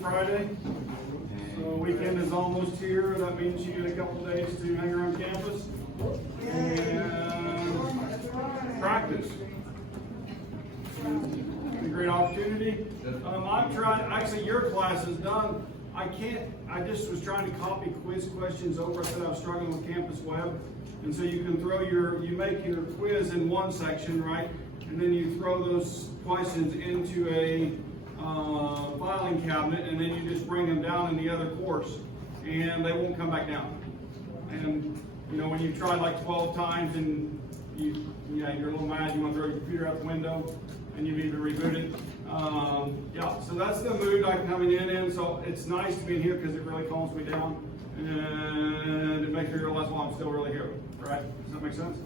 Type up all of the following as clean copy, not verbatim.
Friday. So weekend is almost here. That means you get a couple days to hang around campus and practice. It's a great opportunity. I'm trying, actually your class is done. I just was trying to copy quiz questions over. I said I was struggling with Campus Web. And so you can throw you make your quiz in one section, right? And then you throw those questions into a filing cabinet, and then you just bring them down in the other course, and they won't come back down. And you know, when you try like 12 times and you're a little mad, you want to throw your computer out the window, and you need to reboot it. Yeah, so that's the mood I'm coming in. So it's nice to be in here because it really calms me down, and it makes me realize, well, I'm still really here, right? Does that make sense?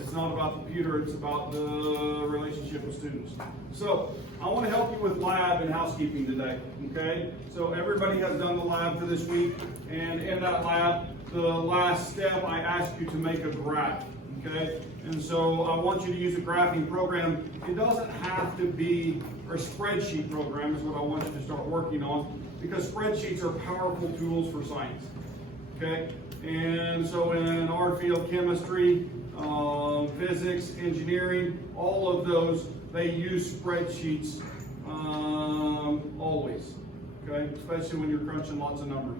It's not about the computer, it's about the relationship with students. So I want to help you with lab and housekeeping today, okay? So everybody has done the lab for this week, and in that lab, the last step, I asked you to make a graph, okay? And so I want you to use a graphing program. It doesn't have to be, or spreadsheet program is what I want you to start working on, because spreadsheets are powerful tools for science, okay? And so in our field, chemistry, physics, engineering, all of those, they use spreadsheets always, okay? Especially when you're crunching lots of numbers.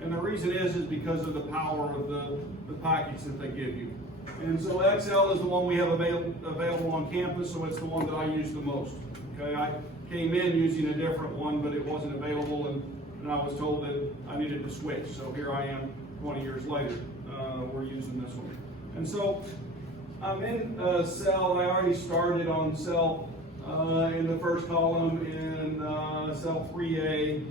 And the reason is because of the power of the package that they give you. And so Excel is the one we have available on campus, so it's the one that I use the most, okay? I came in using a different one, but it wasn't available, and I was told that I needed to switch. So here I am 20 years later, we're using this one. And so I'm in cell, I already started on cell in the first column in cell 3A,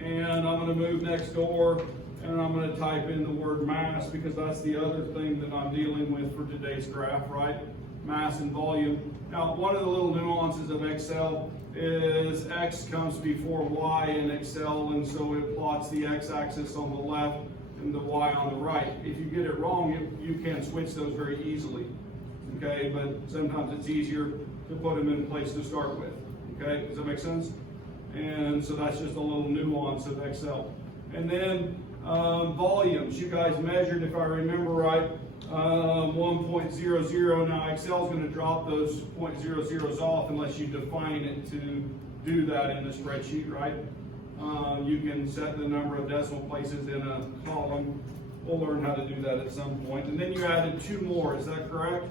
and I'm going to move next door and I'm going to type in the word mass, because that's the other thing that I'm dealing with for today's graph, right? Mass and volume. Now, one of the little nuances of Excel is X comes before Y in Excel, and so it plots the X-axis on the left and the Y on the right. If you get it wrong, you can switch those very easily, okay? But sometimes it's easier to put them in place to start with, okay? Does that make sense? And so that's just a little nuance of Excel. And then volumes, you guys measured, if I remember right, 1.00. Now Excel's going to drop those 0.00s off unless you define it to do that in the spreadsheet, right? You can set the number of decimal places in a column. We'll learn how to do that at some point. And then you added 2 more, is that correct?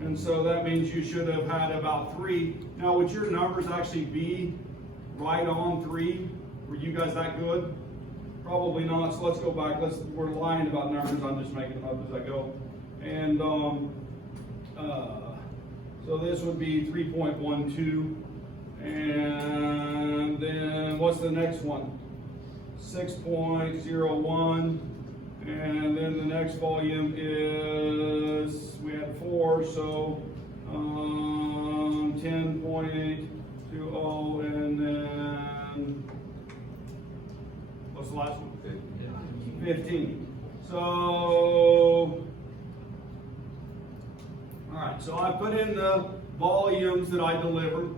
And so that means you should have had about 3. Now, would your numbers actually be right on 3? Were you guys that good? Probably not, so let's go back. We're lying about numbers, I'm just making them up as I go. And so this would be 3.12. And then what's the next one? 6.01. And then the next volume is, we had 4, so 10.820, and then what's the last one? 15. So, all right, so I put in the volumes that I delivered.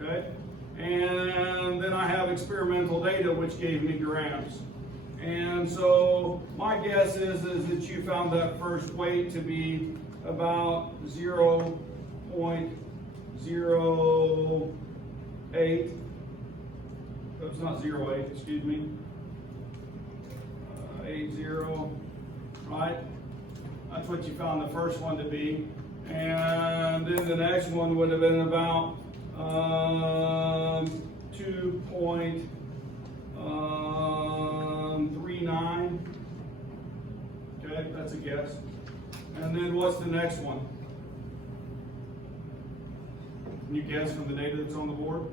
Okay, and then I have experimental data, which gave me grams. And so my guess is that you found that first weight to be about 0.08. Oops, not 0.8, excuse me. 80, right? That's what you found the first one to be. And then the next one would have been about 2.39. Okay, that's a guess. And then what's the next one? Can you guess from the data that's on the board?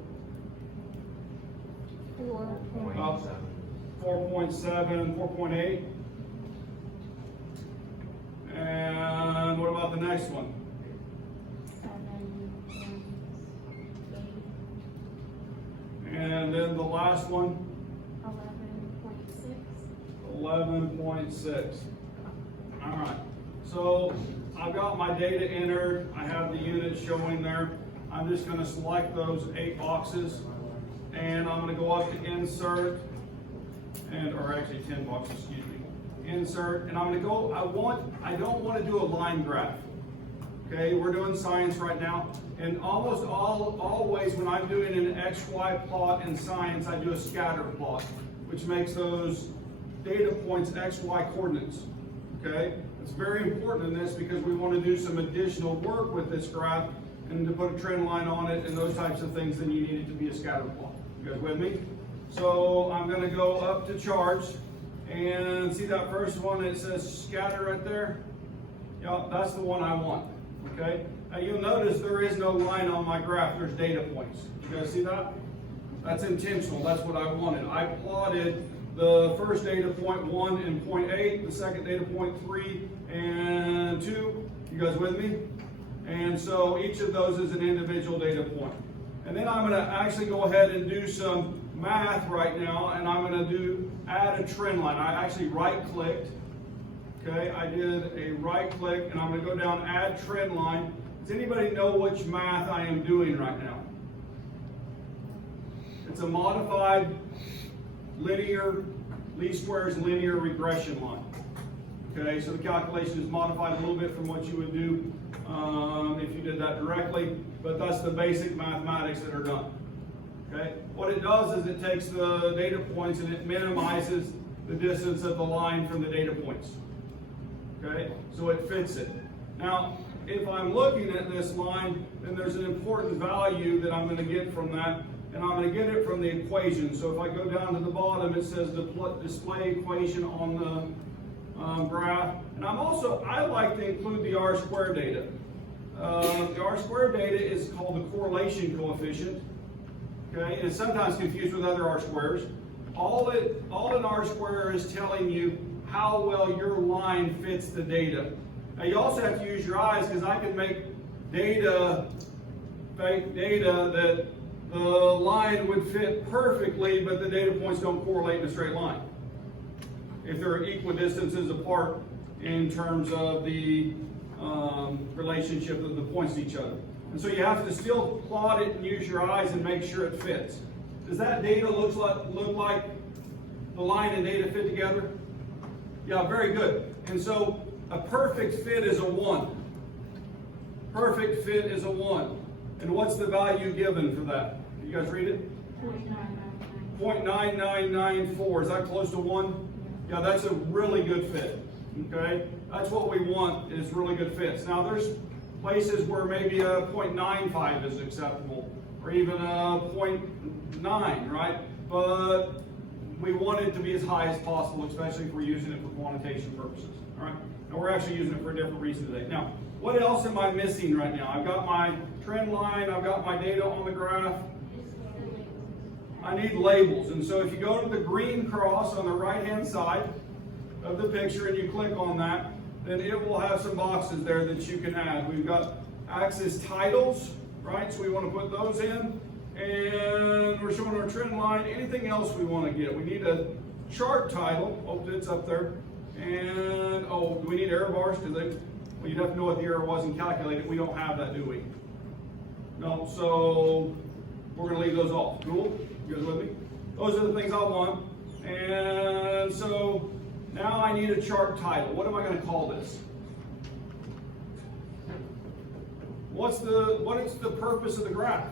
4.7, 4.8. And what about the next one? 7.8. And then the last one? 11.6. 11.6. All right. So I've got my data entered. I have the units showing there. I'm just going to select those 8 boxes, and I'm I'm going to go up to insert, or actually 10 boxes, excuse me. Insert, and I'm going to go, I don't want to do a line graph. Okay, we're doing science right now, and almost always when I'm doing an XY plot in science, I do a scatter plot, which makes those data points XY coordinates. Okay, it's very important in this because we want to do some additional work with this graph and to put a trend line on it and those types of things, then you need it to be a scatter plot. You guys with me? So I'm going to go up to charts and see that first one, it says scatter right there. Yeah, that's the one I want. Okay, now you'll notice there is no line on my graph, there's data points. You guys see that? That's intentional, that's what I wanted. I plotted the first data point 1 and point 8, the second data point 3 and 2. You guys with me? And so each of those is an individual data point. And then I'm going to actually go ahead and do some math right now, and I'm going to add a trend line. I actually right-clicked. Okay, I did a right-click, and I'm going to go down Add Trend Line. Does anybody know which math I am doing right now? It's a modified linear, least squares linear regression line. Okay, so the calculation is modified a little bit from what you would do if you did that directly, but that's the basic mathematics that are done. Okay, what it does is it takes the data points and it minimizes the distance of the line from the data points. Okay, so it fits it. Now, if I'm looking at this line, then there's an important value that I'm going to get from that, and I'm going to get it from the equation. So if I go down to the bottom, it says display equation on the graph. And I like to include the R-squared data. The R-squared data is called the correlation coefficient. Okay, and it's sometimes confused with other R-squares. All an R-square is telling you how well your line fits the data. Now you also have to use your eyes, because I can make fake data that the line would fit perfectly, but the data points don't correlate in a straight line if they're equidistances apart in terms of the relationship of the points to each other. And so you have to still plot it and use your eyes and make sure it fits. Does that data look like the line and data fit together? Yeah, very good. And so a perfect fit is a 1. Perfect fit is a 1. And what's the value given for that? You guys read it? 0.9994. Is that close to 1? Yeah, that's a really good fit. Okay? That's what we want, is really good fits. Now there's places where maybe a 0.95 is acceptable, or even a 0.9, right? But we want it to be as high as possible, especially if we're using it for quantitation purposes. All right? And we're actually using it for a different reason today. Now, what else am I missing right now? I've got my trend line, I've got my data on the graph. I need labels. And so if you go to the green cross on the right-hand side of the picture and you click on that, then it will have some boxes there that you can add. We've got axis titles, right? So we want to put those in. And we're showing our trend line. Anything else we want to get? We need a chart title. Oh, it's up there. And, do we need error bars? Because you'd have to know what the error was and calculate it. We don't have that, do we? No, so we're going to leave those off. Cool? You guys with me? Those are the things I want. And so now I need a chart title. What am I going to call this? What is the purpose of the graph?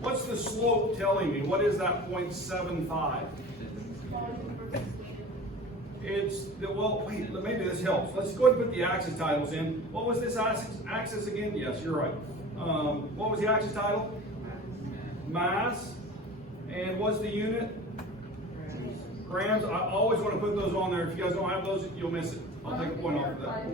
What's the slope telling me? What is that 0.75? Wait, maybe this helps. Let's go ahead and put the axis titles in. What was this axis again? Yes, you're right. What was the axis title? Mass. And what's the unit? Grams. I always want to put those on there. If you guys don't have those, you'll miss it. I'll take a point off of that.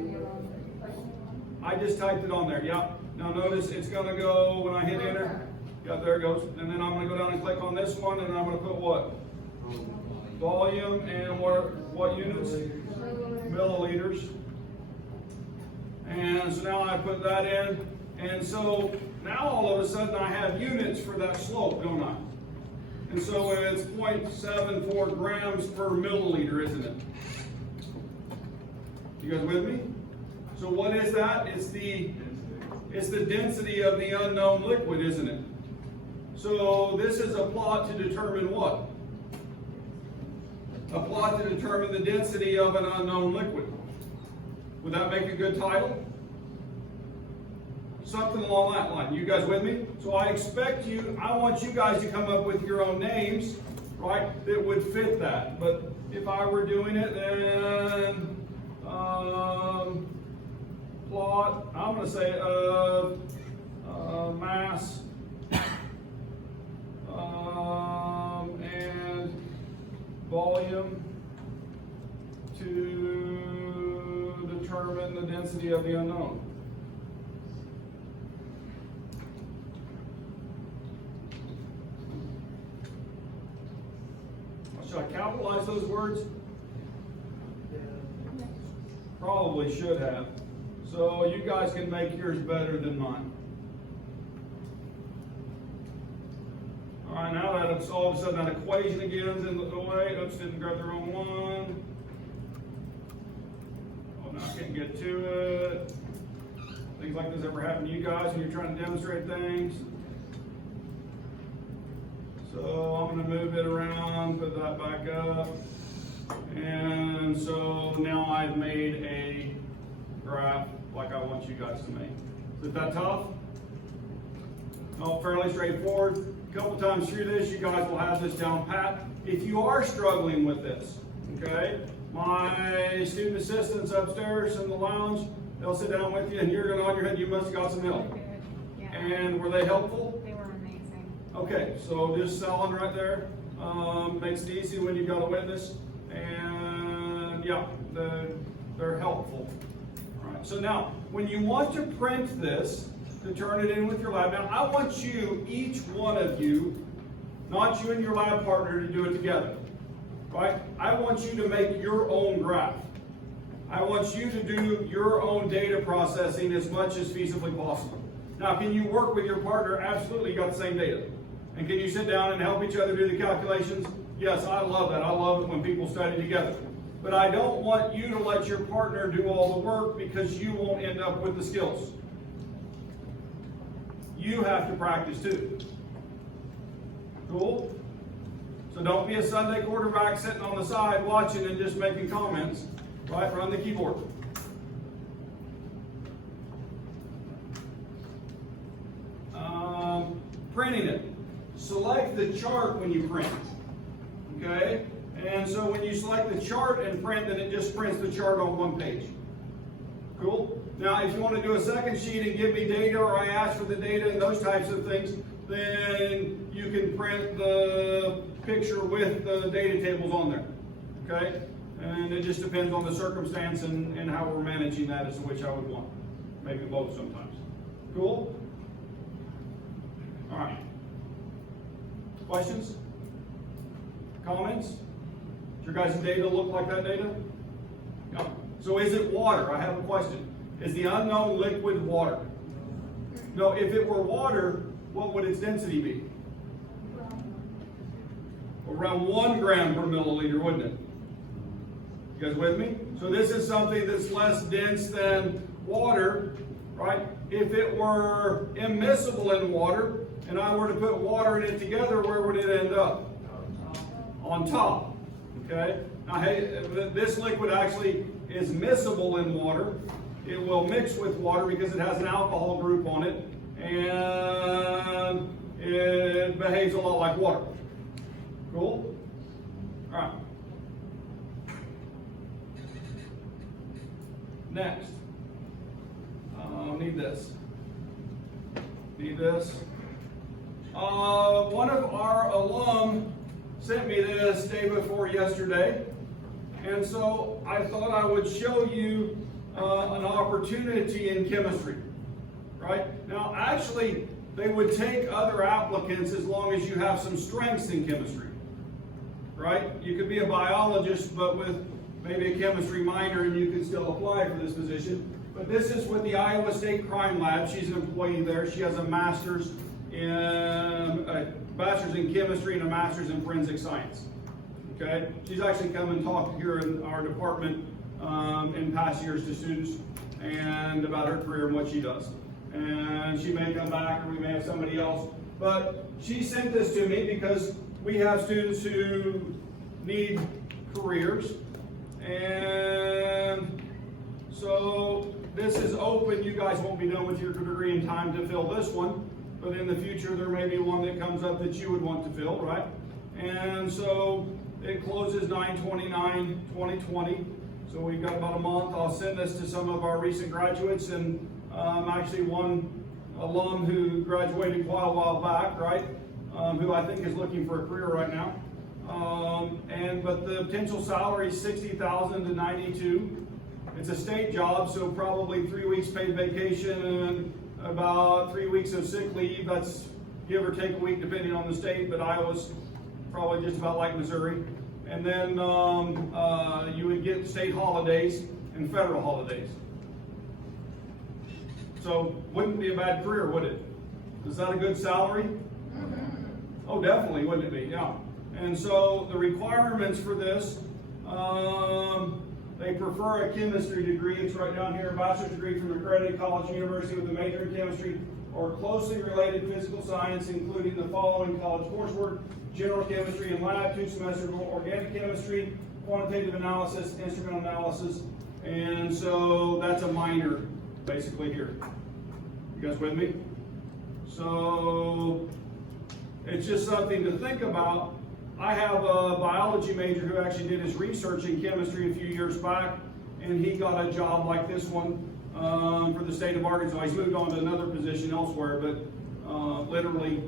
I just typed it on there. Yeah. Now notice it's going to go when I hit enter. Yeah, there it goes. And then I'm going to go down and click on this one, and I'm going to put what? Volume and what units? Milliliters. And so now I put that in. And so now all of a sudden I have units for that slope, don't I? And so it's 0.74 grams per milliliter, isn't it? You guys with me? So what is that? It's the density of the unknown liquid, isn't it? So this is a plot to determine what? A plot to determine the density of an unknown liquid. Would that make a good title? Something along that line. You guys with me? So I want you guys to come up with your own names, right, that would fit that. But if I were doing it, then plot, I'm going to say mass and volume to determine the density of the unknown. Should I capitalize those words? Probably should have. So you guys can make yours better than mine. All right, now that it's all of a sudden that equation again is in the way. Oops, didn't grab the wrong one. Oh, now I can't get to it. Things like this ever happen to you guys when you're trying to demonstrate things? So I'm going to move it around, put that back up. And so now I've made a graph like I want you guys to make. Is that tough? No, fairly straightforward. A couple times through this, you guys will have this down pat. If you are struggling with this, okay, my student assistants upstairs in the lounge, they'll sit down with you and you're going to nod your head, you must have got some help. Yeah. And were they helpful? They were amazing. Okay, so just selling right there makes it easy when you've got a witness. And yeah, they're helpful. All right, so now, when you want to print this, to turn it in with your lab, now I want you, each one of you, not you and your lab partner, to do it together. Right? I want you to make your own graph. I want you to do your own data processing as much as feasibly possible. Now, can you work with your partner? Absolutely, you got the same data. And can you sit down and help each other do the calculations? Yes, I love that. I love it when people study together. But I don't want you to let your partner do all the work because you won't end up with the skills. You have to practice too. Cool? So don't be a Sunday quarterback sitting on the side watching and just making comments. Right? Run the keyboard. Printing it. Select the chart when you print. Okay? And so when you select the chart and print, then it just prints the chart on one page. Cool? Now, if you want to do a second sheet and give me data, or I ask for the data and those types of things, then you can print the picture with the data tables on there. Okay? And it just depends on the circumstance and how we're managing that as to which I would want. Maybe both sometimes. Cool? All right. Questions? Comments? Does your guys' data look like that data? Yeah. So is it water? I have a question. Is the unknown liquid water? No, if it were water, what would its density be? Around 1 gram per milliliter, wouldn't it? You guys with me? So this is something that's less dense than water, right? If it were immiscible in water, and I were to put water in it together, where would it end up? On top. Okay? Now, hey, this liquid actually is miscible in water. It will mix with water because it has an alcohol group on it, and it behaves a lot like water. Cool? All right. Next. Need this. Need this. One of our alum sent me this day before yesterday, and so I thought I would show you an opportunity in chemistry. Right? Now, actually, they would take other applicants as long as you have some strengths in chemistry. Right? You could be a biologist, but with maybe a chemistry minor, and you can still apply for this position. But this is with the Iowa State Crime Lab. She's an employee there. She has a master's in chemistry and a master's in forensic science. Okay? She's actually come and talked here in our department in past years to students and about her career and what she does. And she may come back, or we may have somebody else. But she sent this to me because we have students who need careers. And so this is open. You guys won't be done with your degree in time to fill this one. But in the future, there may be one that comes up that you would want to fill, right? And so it closes 9/29/2020. So we've got about a month. I'll send this to some of our recent graduates, and actually one alum who graduated quite a while back, right? Who I think is looking for a career right now. But the potential salary is $60,000 to $92,000. It's a state job, so probably 3 weeks paid vacation and about 3 weeks of sick leave. That's give or take a week depending on the state, but Iowa's probably just about like Missouri. And then you would get state holidays and federal holidays. So wouldn't be a bad career, would it? Is that a good salary? Oh, definitely, wouldn't it be? Yeah. And so the requirements for this, they prefer a chemistry degree. It's right down here, a bachelor's degree from an accredited college or university with a major in chemistry or closely related physical science, including the following college coursework: general chemistry and lab, 2 semesters of organic chemistry, quantitative analysis, instrumental analysis. And so that's a minor, basically here. You guys with me? So it's just something to think about. I have a biology major who actually did his research in chemistry a few years back, and he got a job like this one for the state of Arkansas. He's moved on to another position elsewhere, but literally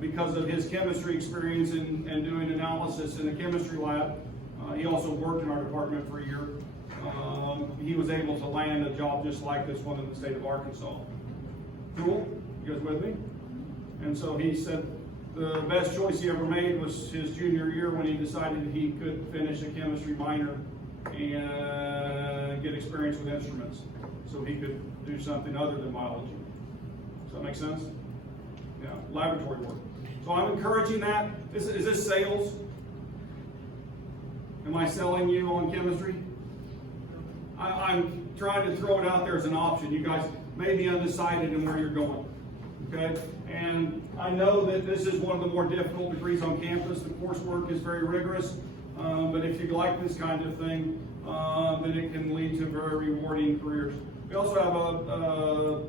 because of his chemistry experience and doing analysis in the chemistry lab, he also worked in our department for a year. He was able to land a job just like this one in the state of Arkansas. Cool? You guys with me? And so he said the best choice he ever made was his junior year when he decided he could finish a chemistry minor and get experience with instruments so he could do something other than biology. Does that make sense? Yeah, laboratory work. So I'm encouraging that. Is this sales? Am I selling you on chemistry? I'm trying to throw it out there as an option. You guys may be undecided in where you're going. Okay? And I know that this is one of the more difficult degrees on campus. The coursework is very rigorous. But if you like this kind of thing, then it can lead to very rewarding careers. We also have a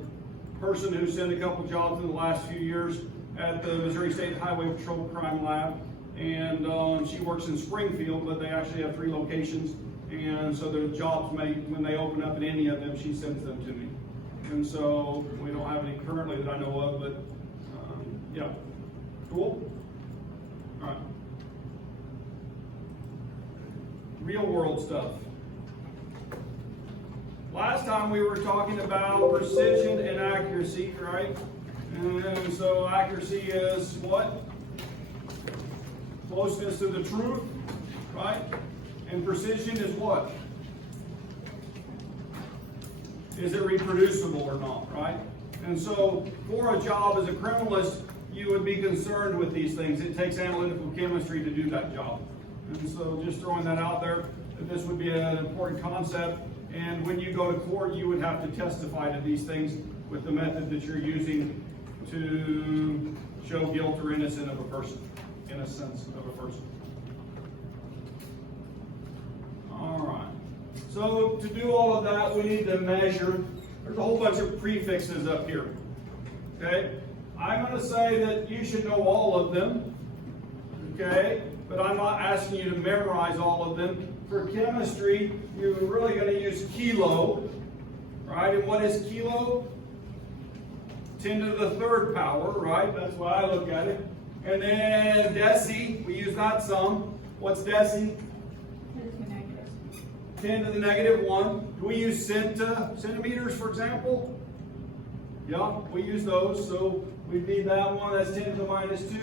person who sent a couple jobs in the last few years at the Missouri State Highway Patrol Crime Lab. And she works in Springfield, but they actually have 3 locations. And so the jobs when they open up in any of them, she sends them to me. And so we don't have any currently that I know of, but yeah. Cool? All right. Real world stuff. Last time we were talking about precision and accuracy, right? And so accuracy is what? Closeness to the truth, right? And precision is what? Is it reproducible or not, right? And so for a job as a criminalist, you would be concerned with these things. It takes analytical chemistry to do that job. And so just throwing that out there, that this would be an important concept. And when you go to court, you would have to testify to these things with the method that you're using to show guilt or innocence of a person, innocence of a person. All right. So to do all of that, we need to measure. There's a whole bunch of prefixes up here. Okay? I'm going to say that you should know all of them. Okay? But I'm not asking you to memorize all of them. For chemistry, you're really going to use kilo. Right? And what is kilo? 10 to the 3rd power, right? That's why I look at it. And then deci, we use that some. What's deci? 10 to the negative 1. Do we use centimeters, for example? Yeah, we use those. So we need that one. That's 10 to the minus 2.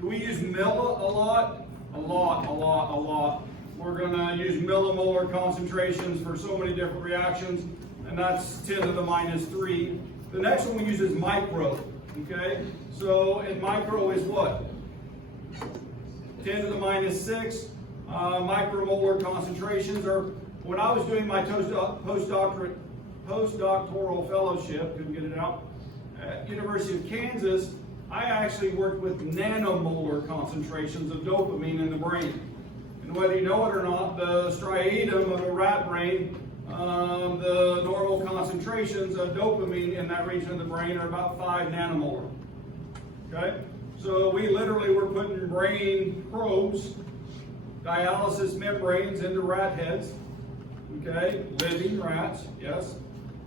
Do we use milli a lot? A lot. We're going to use millimolar concentrations for so many different reactions. And that's 10 to the minus 3. The next one we use is micro. Okay? So, and micro is what? 10 to the minus 6. Micromolar concentrations are, when I was doing my postdoctoral fellowship, couldn't get it out, at University of Kansas, I actually worked with nanomolar concentrations of dopamine in the brain. And whether you know it or not, the striatum of a rat brain, the normal concentrations of dopamine in that region of the brain are about 5 nanomolar. Okay? So we literally were putting brain probes, dialysis membranes into rat heads. Okay? Living rats, yes.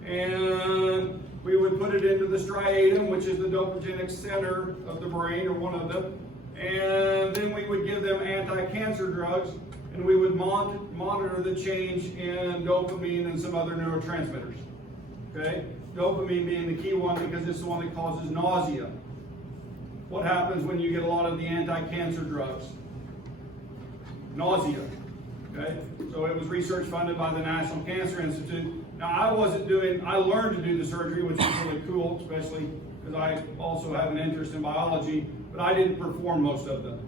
And we would put it into the striatum, which is the dopaminic center of the brain, or one of them. And then we would give them anti-cancer drugs, and we would monitor the change in dopamine and some other neurotransmitters. Okay? Dopamine being the key one because it's the one that causes nausea. What happens when you get a lot of the anti-cancer drugs? Nausea. Okay? So it was research funded by the National Cancer Institute. Now I learned to do the surgery, which is really cool, especially because I also have an interest in biology, but I didn't perform most of them.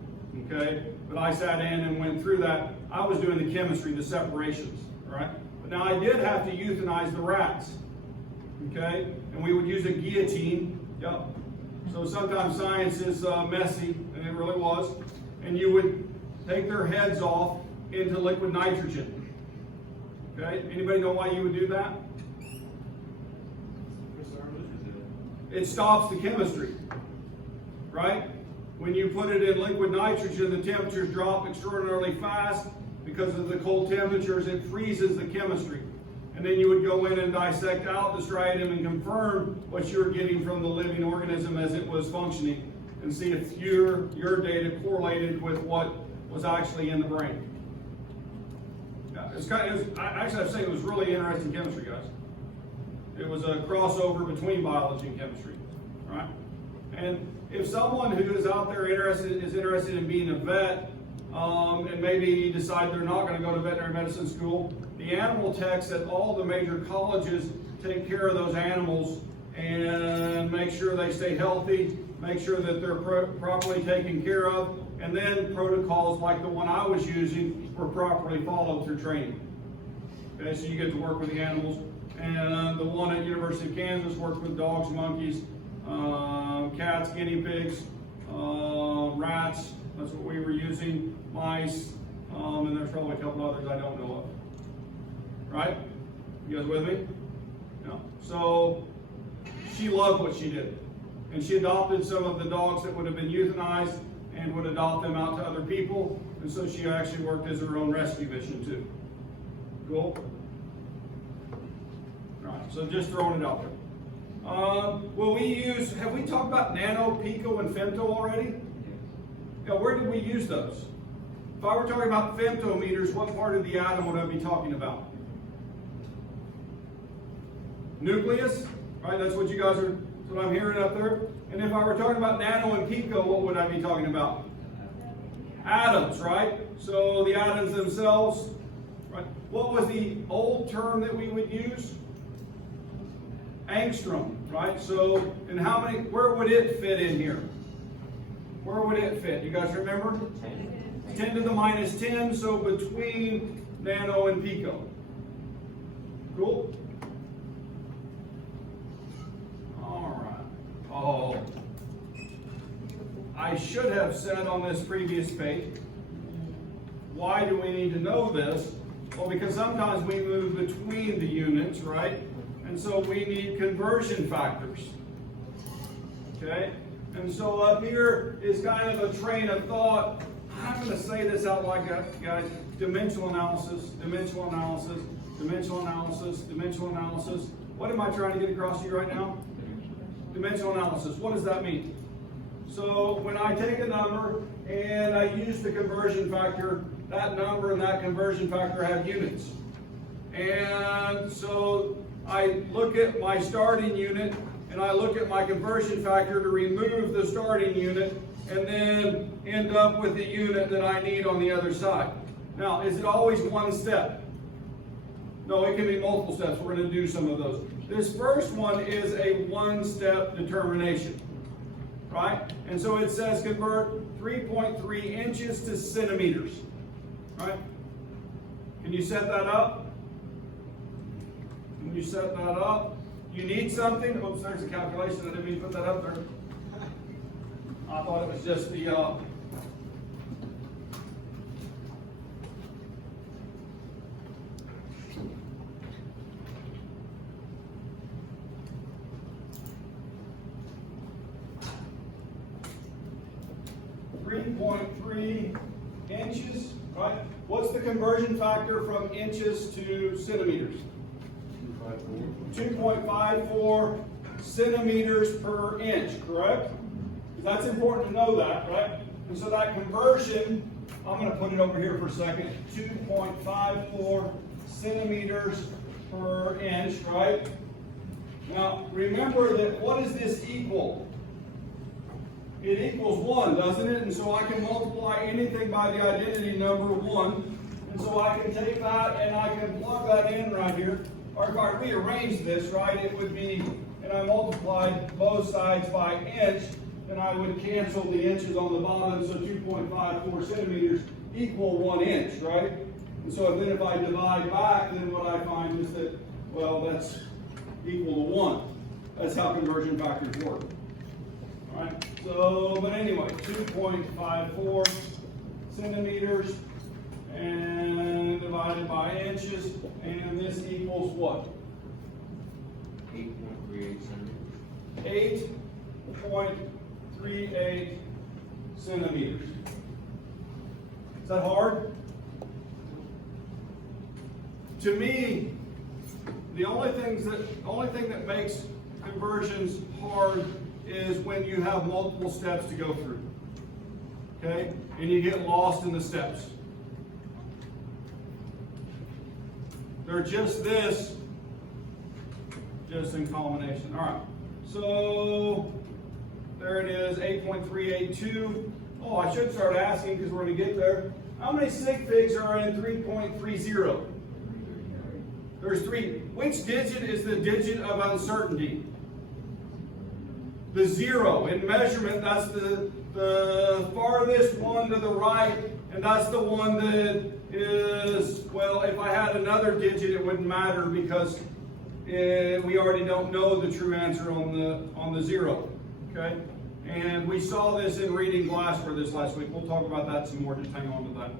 Okay? But I sat in and went through that. I was doing the chemistry, the separations, all right? But now I did have to euthanize the rats, okay? And we would use a guillotine, yep. So sometimes science is messy, and it really was. And you would take their heads off into liquid nitrogen, okay? Anybody know why you would do that? It stops the chemistry, right? When you put it in liquid nitrogen, the temperatures drop extraordinarily fast. Because of the cold temperatures, it freezes the chemistry. And then you would go in and dissect out the striatum and confirm what you were getting from the living organism as it was functioning, and see if your data correlated with what was actually in the brain. Yeah, I have to say it was really interesting chemistry, guys. It was a crossover between biology and chemistry, right? And if someone who is out there is interested in being a vet, and maybe decide they're not going to go to veterinary medicine school, the animal techs at all the major colleges take care of those animals and make sure they stay healthy, make sure that they're properly taken care of, and then protocols like the one I was using were properly followed through training. Okay, so you get to work with the animals. And the one at University of Kansas worked with dogs, monkeys, cats, guinea pigs, rats, that's what we were using, mice, and there's probably a couple others I don't know of. Right? You guys with me? No. So she loved what she did. And she adopted some of the dogs that would have been euthanized and would adopt them out to other people. And so she actually worked as her own rescue mission too. Cool? All right, so just throwing it out there. Have we talked about nano, pico, and femto already? Now, where did we use those? If I were talking about femtometers, what part of the atom would I be talking about? Nucleus, right? That's what you guys are, that's what I'm hearing up there. And if I were talking about nano and pico, what would I be talking about? Atoms, right? So the atoms themselves, right? What was the old term that we would use? Angstrom, right? So, and where would it fit in here? Where would it fit? You guys remember? 10 to the minus 10, so between nano and pico. Cool? All right. Oh, I should have said on this previous page, why do we need to know this? Well, because sometimes we move between the units, right? And so we need conversion factors. Okay? And so up here is kind of a train of thought. I'm going to say this out loud, guys. Dimensional analysis, dimensional analysis, dimensional analysis, dimensional analysis. What am I trying to get across to you right now? Dimensional analysis. What does that mean? So when I take a number and I use the conversion factor, that number and that conversion factor have units. And so I look at my starting unit and I look at my conversion factor to remove the starting unit and then end up with the unit that I need on the other side. Now, is it always one step? No, it can be multiple steps. We're going to do some of those. This first one is a one-step determination, right? And so it says convert 3.3 inches to centimeters, right? Can you set that up? Can you set that up? You need something? Oops, there's a calculation. I didn't mean to put that up there. I thought it was just the, 3.3 inches, right? What's the conversion factor from inches to centimeters? 2.54 centimeters per inch, correct? That's important to know that, right? And so that conversion, I'm going to put it over here for a second, 2.54 centimeters per inch, right? Now, remember that what does this equal? It equals 1, doesn't it? And so I can multiply anything by the identity number 1. And so I can take that and I can plug that in right here. Or if I rearrange this, right, it would be, and I multiplied both sides by inch, then I would cancel the inches on the bottom, so 2.54 centimeters equal 1 inch, right? And so then if I divide back, then what I find is that, well, that's equal to 1. That's how conversion factors work. All right, so, but anyway, 2.54 centimeters and divided by inches, and this equals what? 8.38 centimeters. 8.38 centimeters. Is that hard? To me, the only thing that makes conversions hard is when you have multiple steps to go through. Okay? And you get lost in the steps. They're just this, just in combination. All right. So there it is, 8.382. Oh, I should start asking because we're going to get there. How many sig figs are in 3.30? There's 3. Which digit is the digit of uncertainty? The 0. In measurement, that's the farthest one to the right, and that's the one that is, well, if I had another digit, it wouldn't matter because we already don't know the true answer on the 0. Okay? And we saw this in reading glassware this last week. We'll talk about that some more. Just hang on to that.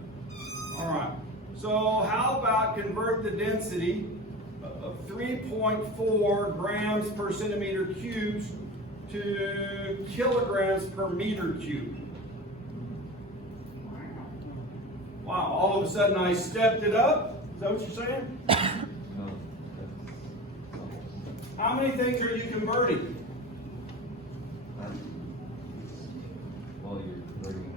All right. So how about convert the density of 3.4 grams per centimeter cubed to kilograms per meter cubed? Wow, all of a sudden I stepped it up? Is that what you're saying? No. How many things are you converting? Well, you're converting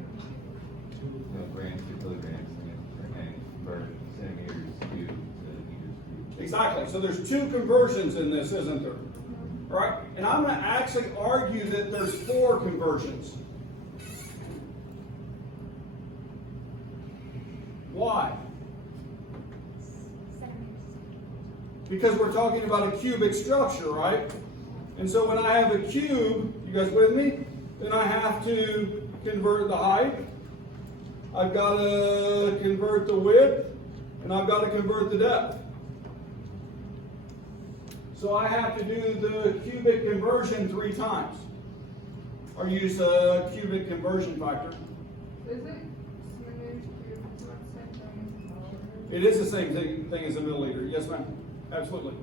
grams to kilograms and convert centimeters cubed to meters cubed. Exactly. So there's 2 conversions in this, isn't there? All right? And I'm going to actually argue that there's 4 conversions. Why? Because we're talking about a cubic structure, right? And so when I have a cube, you guys with me? Then I have to convert the height. I've got to convert the width, and I've got to convert the depth. So I have to do the cubic conversion 3 times. Or use a cubic conversion factor. Is it? It is the same thing as a milliliter. Yes, ma'am. Absolutely.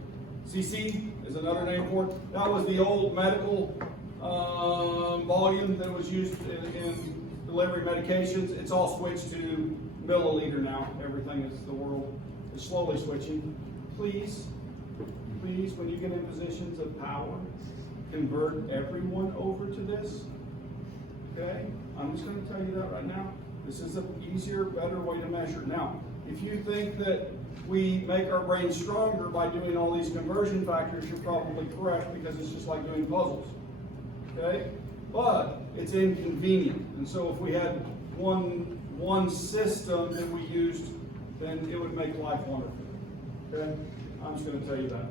CC is another name for it. That was the old medical volume that was used in delivering medications. It's all switched to milliliter now. Everything is, the world is slowly switching. Please, when you get in positions of power, convert everyone over to this. Okay? I'm just going to tell you that right now. This is an easier, better way to measure. Now, if you think that we make our brain stronger by doing all these conversion factors, you're probably correct because it's just like doing puzzles. Okay? But it's inconvenient. And so if we had one system that we used, then it would make life wonderful. Okay? I'm just going to tell you that.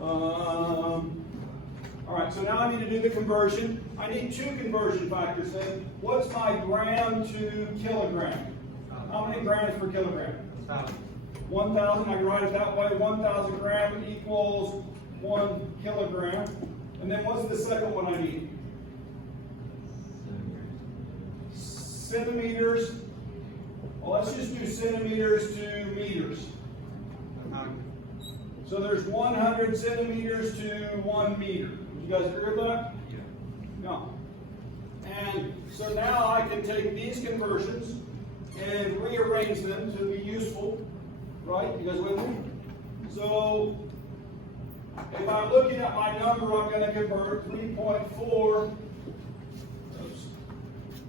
All right, so now I need to do the conversion. I need 2 conversion factors then. What's my gram to kilogram? How many grams per kilogram? 1,000. I can write it that way. 1,000 gram equals 1 kilogram. And then what's the second one I need? centimeters. Well, let's just do centimeters to meters. So there's 100 centimeters to 1 meter. You guys agree with that? No. And so now I can take these conversions and rearrange them to be useful. Right? You guys with me? So if I'm looking at my number, I'm going to convert 3.4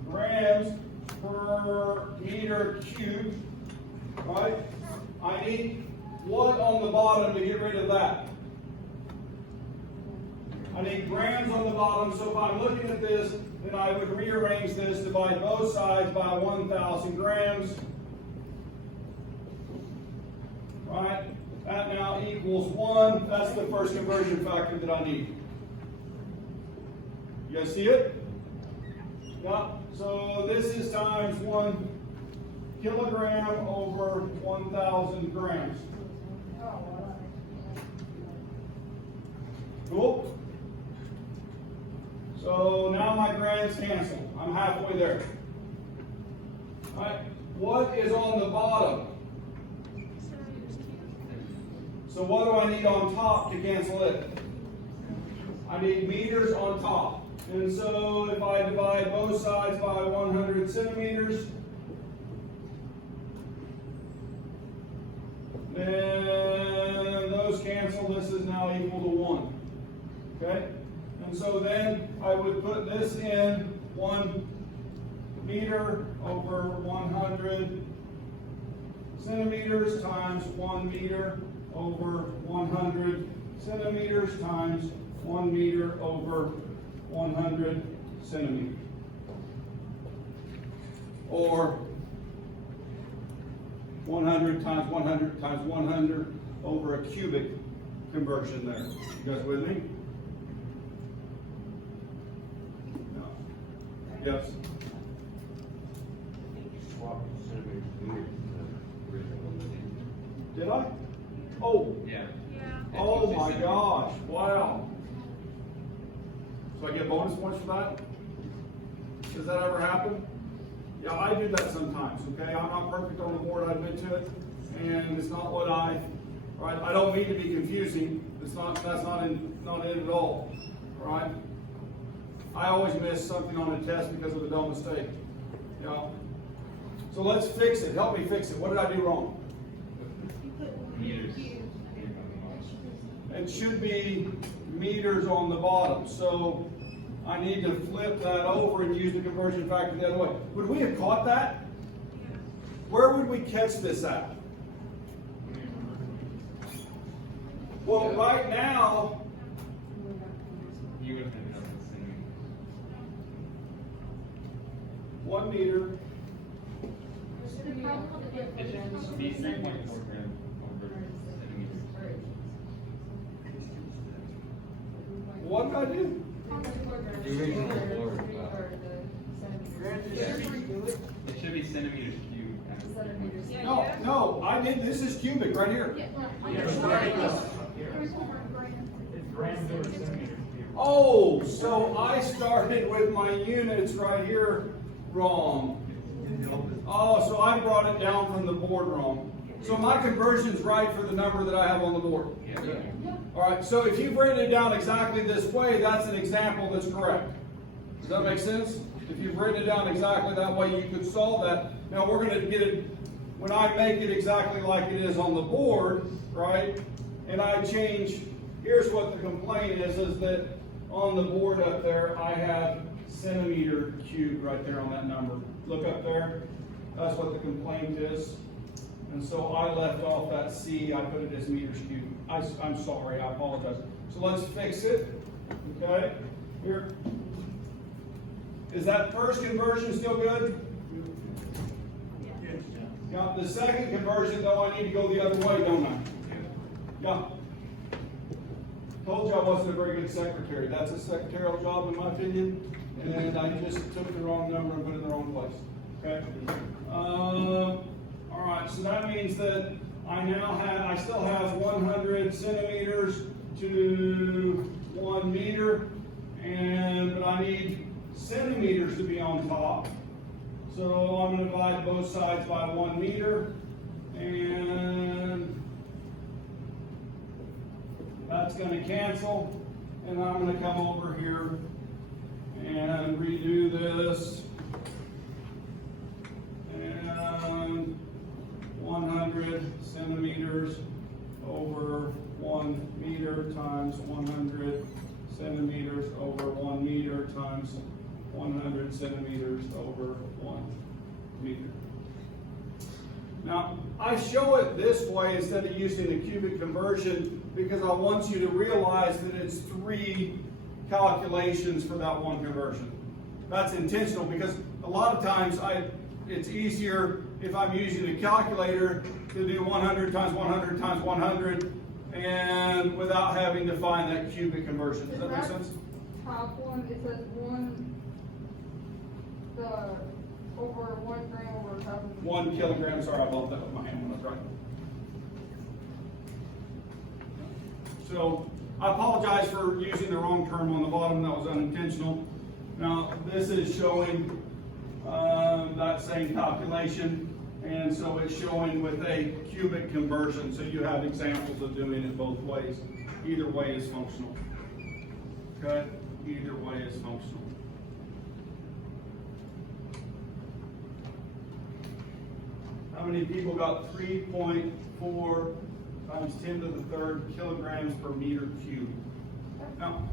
grams per meter cubed. Right? I need what on the bottom to get rid of that? I need grams on the bottom, so if I'm looking at this, then I would rearrange this, divide both sides by 1,000 grams. Right? That now equals 1. That's the first conversion factor that I need. You guys see it? Yeah. So this is times 1 kilogram over 1,000 grams. Cool? So now my grams cancel. I'm halfway there. All right. What is on the bottom? So what do I need on top to cancel it? I need meters on top. And so if I divide both sides by 100 centimeters, then those cancel. This is now equal to 1. Okay? And so then I would put this in 1 meter over 100 centimeters times 1 meter over 100 centimeters times 1 meter over 100 centimeters. Or 100 times 100 times 100 over a cubic conversion there. You guys with me? No. Yes? Did I? Oh. Yeah. Oh my gosh. Wow. So I get bonus points for that? Does that ever happen? Yeah, I do that sometimes, okay? I'm not perfect on the board, I admit to it. And it's not what right? I don't mean to be confusing. That's not it at all. Right? I always miss something on a test because of a dumb mistake. You know? So let's fix it. Help me fix it. What did I do wrong? Meters. It should be meters on the bottom. So I need to flip that over and use the conversion factor the other way. Would we have caught that? Where would we catch this at? Well, right now, You would have ended up with 1 meter. it should be 3.4 grams over centimeters. What did I do? The original board, it should be centimeters cubed. No, I did. This is cubic right here. Oh, so I started with my units right here wrong. Oh, so I brought it down from the board wrong. So my conversion's right for the number that I have on the board. All right, so if you've written it down exactly this way, that's an example that's correct. Does that make sense? If you've written it down exactly that way, you could solve that. Now we're going to get it, when I make it exactly like it is on the board, right? And I change, here's what the complaint is that on the board up there, I have centimeter cubed right there on that number. Look up there, that's what the complaint is. And so I left off that C, I put it as meters cubed. I'm sorry, I apologize. So let's fix it, okay? Here. Is that first conversion still good? Yes. Yeah, the second conversion though, I need to go the other way, don't I? Yeah. Told you I wasn't a very good secretary. That's a secretarial job in my opinion. And I just took the wrong number and put it in the wrong place. Okay? All right, so that means that I still have 100 centimeters to 1 meter, but I need centimeters to be on top. So I'm going to divide both sides by 1 meter, and that's going to cancel, and I'm going to come over here and redo this, and 100 centimeters over 1 meter times 100 centimeters over 1 meter times 100 centimeters over 1 meter. Now, I show it this way instead of using the cubic conversion because I want you to realize that it's 3 calculations for that one conversion. That's intentional because a lot of times it's easier if I'm using a calculator to do 100 times 100 times 100 and without having to find that cubic conversion. Does that make sense? Top one, it says over 1 gram over 1,000. 1 kilogram, sorry, I bumped that with my hand when I was writing. So, I apologize for using the wrong term on the bottom, that was unintentional. Now, this is showing that same calculation, and so it's showing with a cubic conversion, so you have examples of doing it both ways. Either way is functional. Okay? Either way is functional. How many people got 3.4 times 10 to the 3rd kilograms per meter cubed? Now,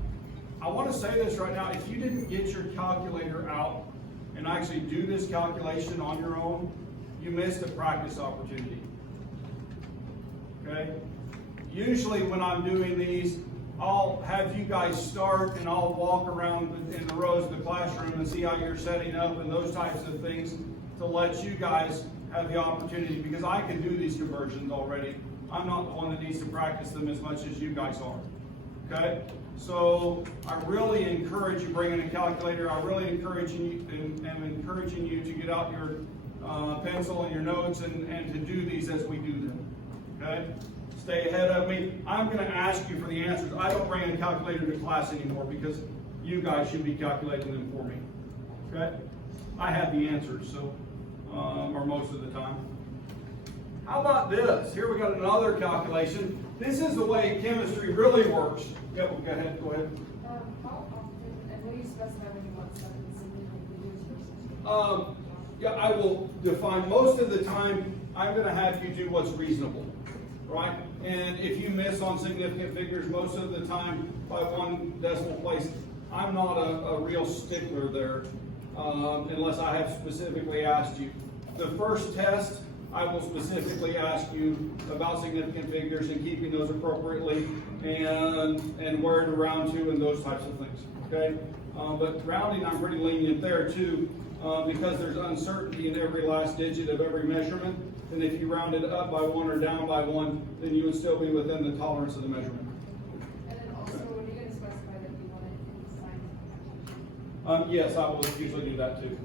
I want to say this right now. If you didn't get your calculator out and actually do this calculation on your own, you missed a practice opportunity. Okay? Usually when I'm doing these, I'll have you guys start and I'll walk around in the rows of the classroom and see how you're setting up and those types of things to let you guys have the opportunity, because I can do these conversions already. I'm not the one that needs to practice them as much as you guys are. Okay? So I really encourage you bringing a calculator. I really encourage you and am encouraging you to get out your pencil and your notes and to do these as we do them. Okay? Stay ahead of me. I'm going to ask you for the answers. I don't bring a calculator to class anymore because you guys should be calculating them for me. Okay? I have the answers, so or most of the time. How about this? Here we got another calculation. This is the way chemistry really works. Yep, go ahead. How often, and will you specify when you want stuff in significant versus? Yeah, I will define most of the time. I'm going to have you do what's reasonable, right? And if you miss on significant figures, most of the time by 1 decimal place, I'm not a real stickler there, unless I have specifically asked you. The first test, I will specifically ask you about significant figures and keeping those appropriately and where to round to and those types of things, okay? But rounding, I'm pretty lenient there too, because there's uncertainty in every last digit of every measurement. And if you round it up by 1 or down by 1, then you would still be within the tolerance of the measurement. And then also, are you going to specify that you want it in signs? Yes, I will usually do that too.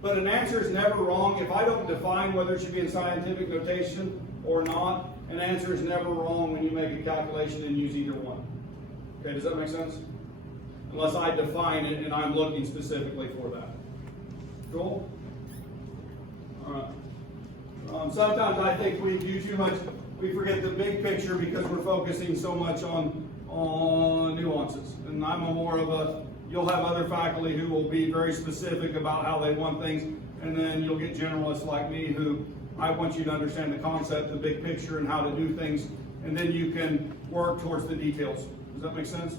But an answer is never wrong. If I don't define whether it should be in scientific notation or not, an answer is never wrong when you make a calculation and use either one. Okay, does that make sense? Unless I define it and I'm looking specifically for that. Cool? All right. Sometimes I think we do too much, we forget the big picture because we're focusing so much on nuances. And I'm more of a, you'll have other faculty who will be very specific about how they want things, and then you'll get generalists like me who, I want you to understand the concept, the big picture, and how to do things, and then you can work towards the details. Does that make sense?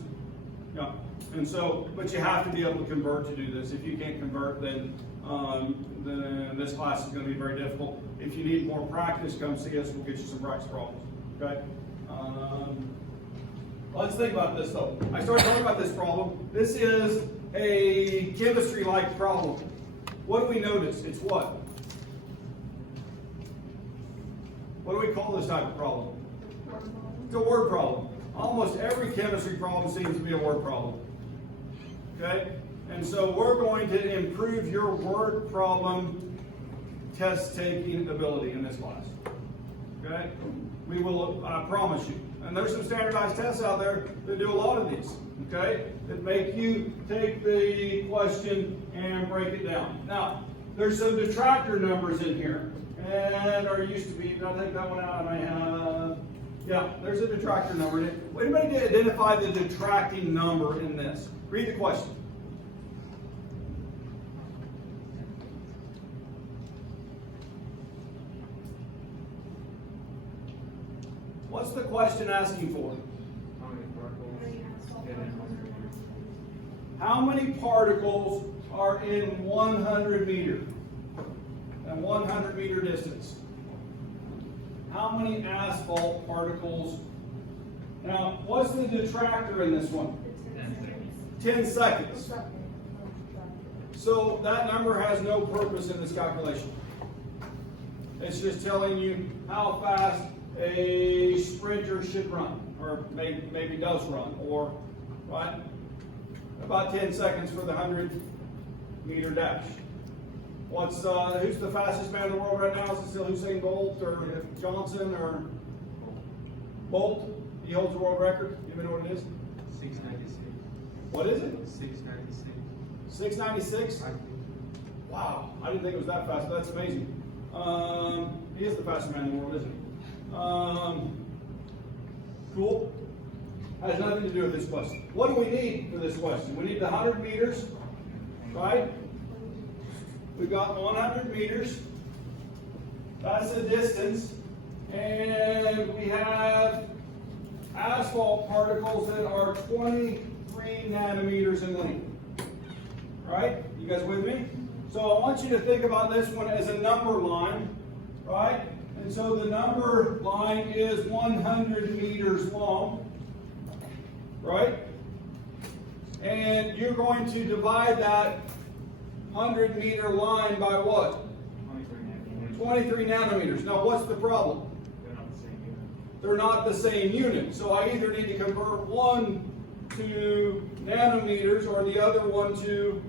Yeah. And so, but you have to be able to convert to do this. If you can't convert, then this class is going to be very difficult. If you need more practice, come see us. We'll get you some practice problems. Okay? Let's think about this though. I started talking about this problem. This is a chemistry-like problem. What do we notice? It's what? What do we call this type of problem? It's a word problem. Almost every chemistry problem seems to be a word problem. Okay? And so we're going to improve your word problem test-taking ability in this class. Okay? We will, I promise you. And there's some standardized tests out there that do a lot of these. okay, that make you take the question and break it down. Now, there's some detractor numbers in here, and there used to be, did I take that one out? I may have, yeah, there's a detractor number in it. Anybody identify the detracting number in this? Read the question. What's the question asking for? How many particles are in 100 meters? And 100 meter distance. How many asphalt particles? Now, what's the detractor in this one? 10 seconds. So that number has no purpose in this calculation. It's just telling you how fast a sprinter should run, or maybe does run, or, right? About 10 seconds for the 100 meter dash. Who's the fastest man in the world right now? Is it still Usain Bolt or Johnson or Bolt? He holds the world record. You even know what it is? 696. What is it? 696. 696? Wow, I didn't think it was that fast, but that's amazing. He is the fastest man in the world, isn't he? Cool. Has nothing to do with this question. What do we need for this question? We need the 100 meters, right? We've got 100 meters. That's the distance. And we have asphalt particles that are 23 nanometers in length. Right? You guys with me? So I want you to think about this one as a number line, right? And so the number line is 100 meters long, right? And you're going to divide that 100 meter line by what? 23 nanometers. Now what's the problem? They're not the same unit. So I either need to convert one to nanometers or the other one to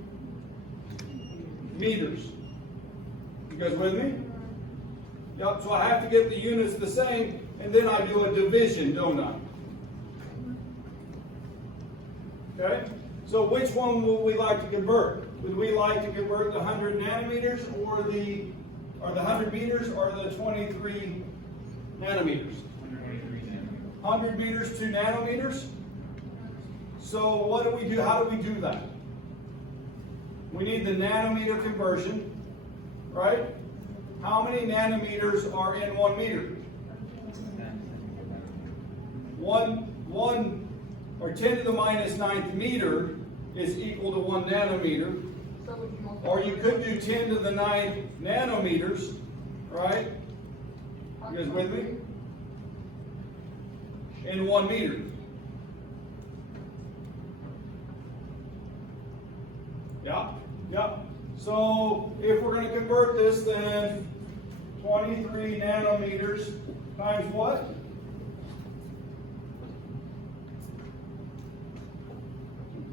meters. You guys with me? Yep, so I have to get the units the same, and then I do a division, don't I? Okay? So which one would we like to convert? Would we like to convert the 100 nanometers or the 100 meters or the 23 nanometers? 100 meters to nanometers? So what do we do? How do we do that? We need the nanometer conversion, right? How many nanometers are in 1 meter? 1 or 10 to the minus 9th meter is equal to 1 nanometer. Or you could do 10 to the 9th nanometers, right? You guys with me? In 1 meter. Yeah. So if we're going to convert this, then 23 nanometers times what?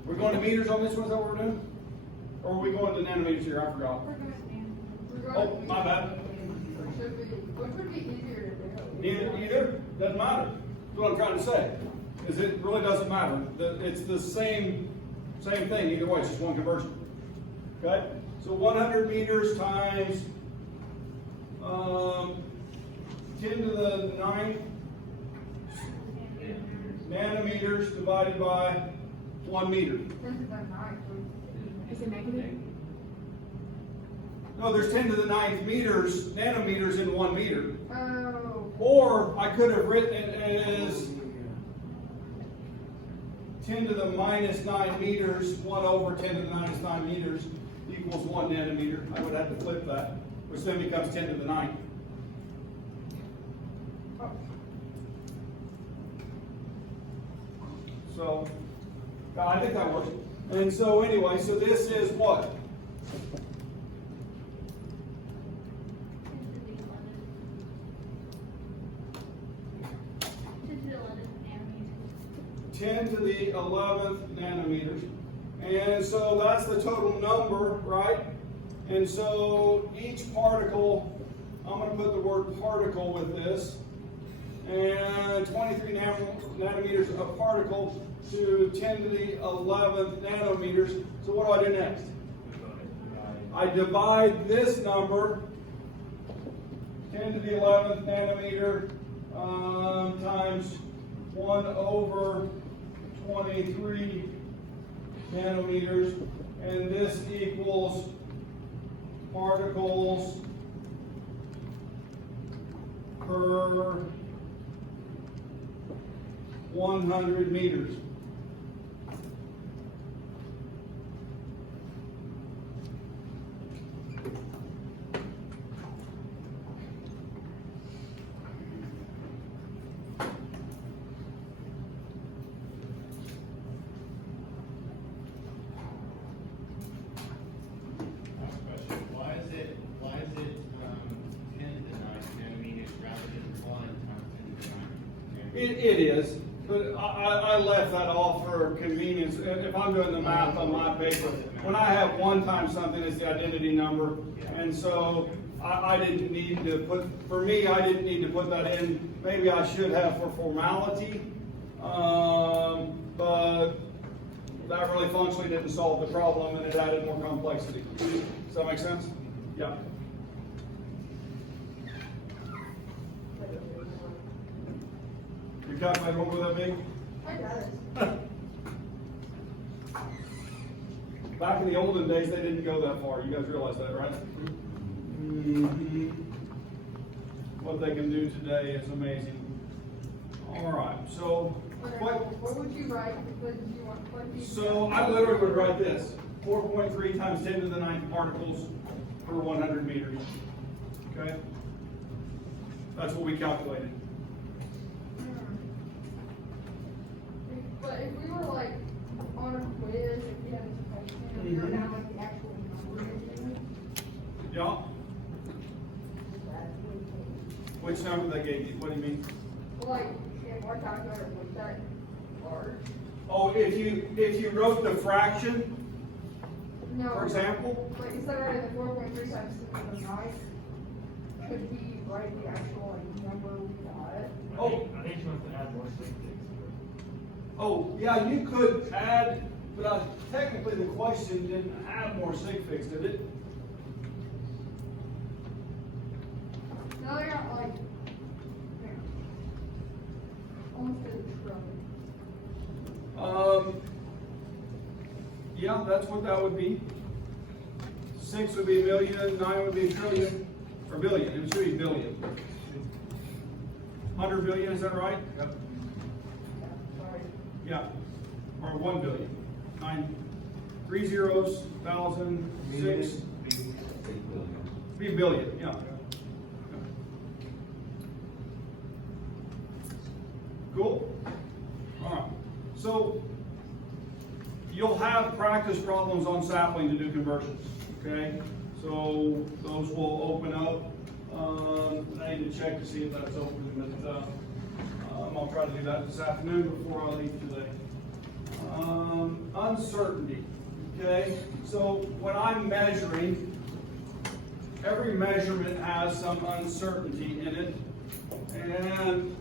We're going to meters on this one, is that what we're doing? Or are we going to nanometers here? I forgot. Oh, my bad. Which would be easier to do? Either? Doesn't matter. That's what I'm trying to say. Is it really doesn't matter. It's the same thing either way. It's just one conversion. Okay? So 100 meters times 10 to the 9th nanometers divided by 1 meter. Is it negative? No, there's 10 to the 9th nanometers in 1 meter. Oh. Or I could have written it as 10 to the minus 9 meters, 1 over 10 to the minus 9 meters equals 1 nanometer. I would have to flip that, which then becomes 10 to the 9th. So, I think that works. And so anyway, so this is what? 10 to the 11th nanometers. And so that's the total number, right? And so each particle, I'm going to put the word particle with this, and 23 nanometers of particle to 10 to the 11th nanometers. So what do I do next? I divide this number, 10 to the 11th nanometer, times 1 over 23 nanometers, and this equals particles per 100 meters. Why is it 10 to the 9 nanometers rather than 1 times 10 to the 9 nanometers? It is, but I left that off for convenience. If I'm doing the math on my paper, when I have 1 times something, it's the identity number. And so I didn't need to put, for me, I didn't need to put that in. Maybe I should have for formality, but that really functionally didn't solve the problem, and it added more complexity. Does that make sense? Yeah. Your calculator won't go that big? I got it. Back in the olden days, they didn't go that far. You guys realize that, right? Mm-hmm. What they can do today is amazing. All right, so What would you write? What did you want? What do you? So I literally would write this: 4.3 times 10 to the 9th particles per 100 meters. Okay, that's what we calculated. But if we were like on a quiz, if you had a question, and you were down like the actual number in it, Yeah. that would take. Which number they gave you? What do you mean? Like, if our calculator was that large. Oh, if you wrote the fraction, No. for example. Like instead of writing the 4.3 times 10 to the 9, could we write the actual like number we got? Oh. I think she wants to add more statistics. Oh, yeah, you could add, but technically the question didn't have more sig figs, did it? No, they're not like. There. Almost did a trillion. Yeah, that's what that would be. 6 would be a million, 9 would be a trillion, or billion, it should be billion. 100 billion, is that right? Yep. Sorry. Yeah, or 1 billion. 9, 3 zeros, 1,000, 6, be a billion, yeah. Cool? All right, so you'll have practice problems on sapling to do conversions, okay? So those will open up. I need to check to see if that's open, but I'll try to do that this afternoon before I leave today. Uncertainty, okay? So when I'm measuring, every measurement has some uncertainty in it, and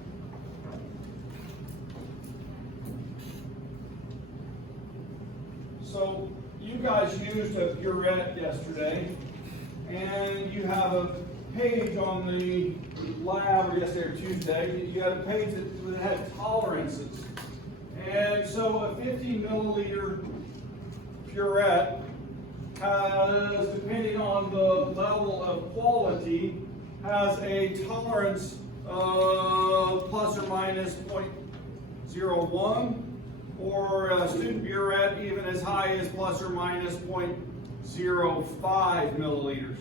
so you guys used a burette yesterday, and you have a page on the lab, or yesterday or Tuesday, you had a page that had tolerances. And so a 50 milliliter burette has, depending on the level of quality, has a tolerance of plus or minus 0.01, or a student burette even as high as plus or minus 0.05 milliliters.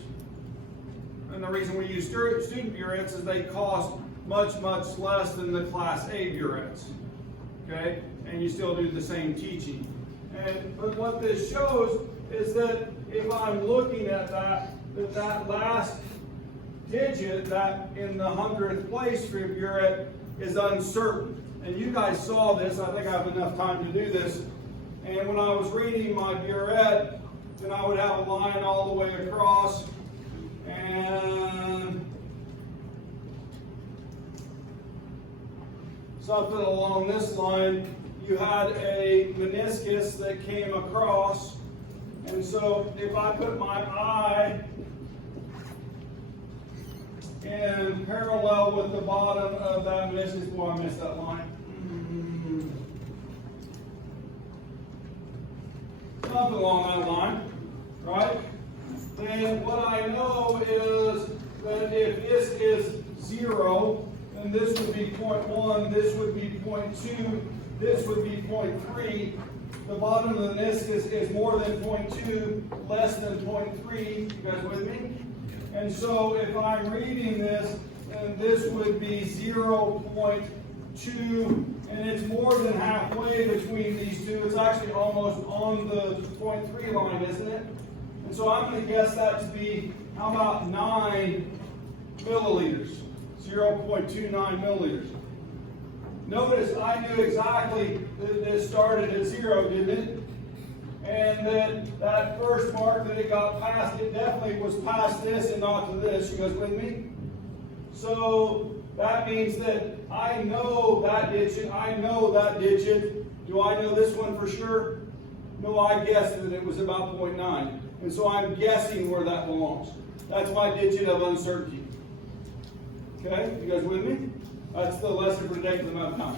And the reason we use student burettes is they cost much, much less than the Class A burettes. Okay? And you still do the same teaching. But what this shows is that if I'm looking at that last digit, that in the 100th place for your burette is uncertain. And you guys saw this, I think I have enough time to do this. And when I was reading my burette, then I would have a line all the way across, and something along this line, you had a meniscus that came across. And so if I put my eye in parallel with the bottom of that meniscus, boy, I missed that line. Something along that line, right? Then what I know is that if this is 0, then this would be 0.1, this would be 0.2, this would be 0.3. The bottom of the meniscus is more than 0.2, less than 0.3. You guys with me? And so if I'm reading this, then this would be 0.2, and it's more than halfway between these two. It's actually almost on the 0.3 line, isn't it? And so I'm going to guess that to be, how about 9 milliliters? 0.29 milliliters. Notice I knew exactly that this started at 0, didn't it? And that first mark that it got past, it definitely was past this and not to this. You guys with me? So that means that I know that digit, I know that digit. Do I know this one for sure? No, I guessed that it was about 0.9. And so I'm guessing where that belongs. That's my digit of uncertainty. Okay, you guys with me? That's the lesson for today for the amount of time.